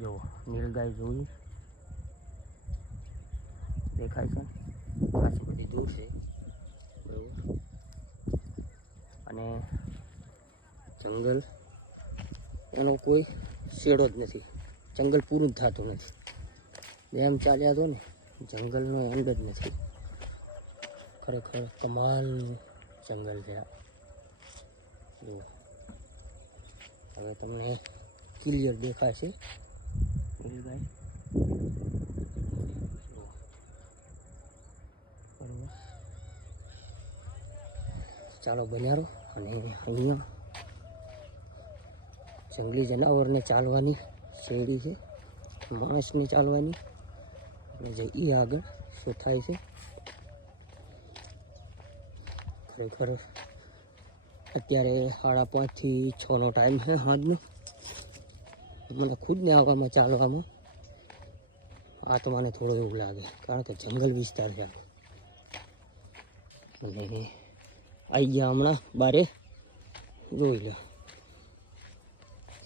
જો નીલગાય જોઈ દેખાય છે, ખાસી બધી દૂર છે બરાબર. અને જંગલ એનો કોઈ શેડો જ નથી, જંગલ પૂરું જ થતું નથી. એમ ચાલ્યા તો ને જંગલનો એન્ડ જ નથી. ખરેખર કમાલનું જંગલ છે આ. જુઓ હવે તમને ક્લિયર દેખાશે નીલગાય. બરાબર, ચાલો બન્યા રહો. અને અહીંયા જંગલી જનાવરને ચાલવાની શેરડી છે, માણસને ચાલવાની. અને જઈએ આગળ શું થાય છે. ખરેખર અત્યારે 5:30 થી 6નો ટાઈમ છે સાંજનો. મને ખુદને આવવામાં ચાલવામાં આત્માને થોડું એવું લાગે, કારણ કે જંગલ વિસ્તાર છે. અને આવી ગયા હમણાં બારે, જોઈ લો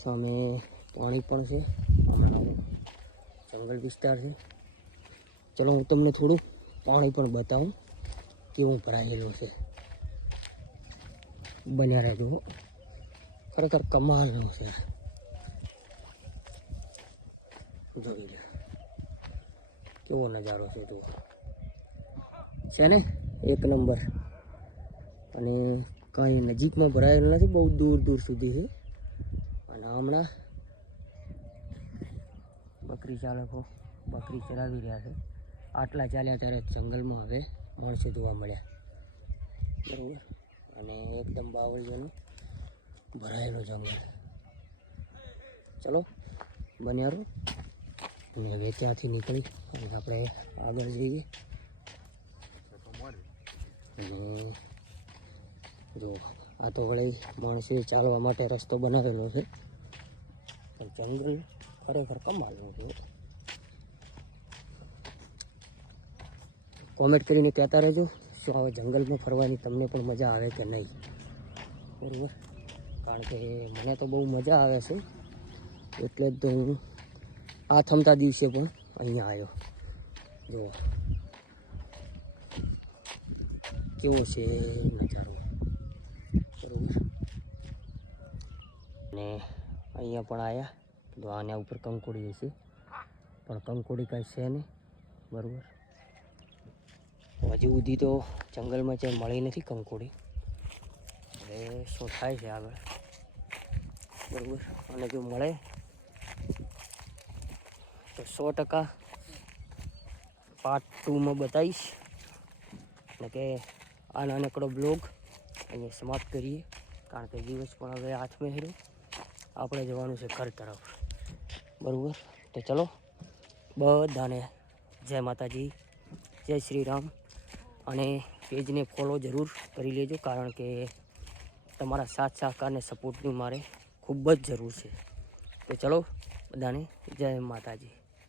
સામે પાણી પણ છે. હમણાં જંગલ વિસ્તાર છે. ચલો હું તમને થોડું પાણી પણ બતાવું કેવું ભરાયેલું છે. બન્યા રહેજો, ખરેખર કમાલનું છે. જોઈ લો કેવો નજારો છે તો છે ને એક નંબર. અને કાંઈ નજીકમાં ભરાયેલું નથી, બહુ દૂર દૂર સુધી છે. અને હમણાં બકરી ચાલકો બકરી ચરાવી રહ્યા છે. આટલા ચાલ્યા ત્યારે જંગલમાં હવે માણસો જોવા મળ્યા બરાબર. અને એકદમ બાવળીઓનું ભરાયેલું જંગલ. ચલો બન્યા રહો. અને હવે ત્યાંથી નીકળી અને આપણે આગળ જઈએ. અને જો આ તો વળી માણસે ચાલવા માટે રસ્તો બનાવેલો છે. પણ જંગલ ખરેખર કમાલનું છે. કોમેન્ટ કરીને કહેતા રહેજો શું હવે જંગલમાં ફરવાની તમને પણ મજા આવે કે નહીં બરાબર. કારણ કે મને તો બહુ મજા આવે છે, એટલે જ તો હું આ થમતા દિવસે પણ અહીંયા આવ્યો. જો કેવો છે નજારો બરાબર. અને અહીંયા પણ આવ્યા તો આના ઉપર કંકોડી છે, પણ કંકોડી કાંઈ છે નહીં બરાબર. હજુ સુધી તો જંગલમાં ક્યાંય મળી નથી કંકોડી. હવે શું થાય છે આગળ બરાબર. અને જો મળે તો 100% પાર્ટ 2માં બતાવીશ. એટલે કે આ નાનકડો બ્લોગ અહીંયા સમાપ્ત કરીએ, કારણ કે દિવસ પણ હવે હાથમાં હેરો. આપણે જવાનું છે ઘર તરફ બરાબર. તો ચલો બધાને જય માતાજી, જય શ્રી રામ. અને પેજને ફોલો જરૂર કરી લેજો, કારણ કે તમારા સાથ સહકારને સપોર્ટની મારે ખૂબ જ જરૂર છે. તો ચલો બધાને જય માતાજી.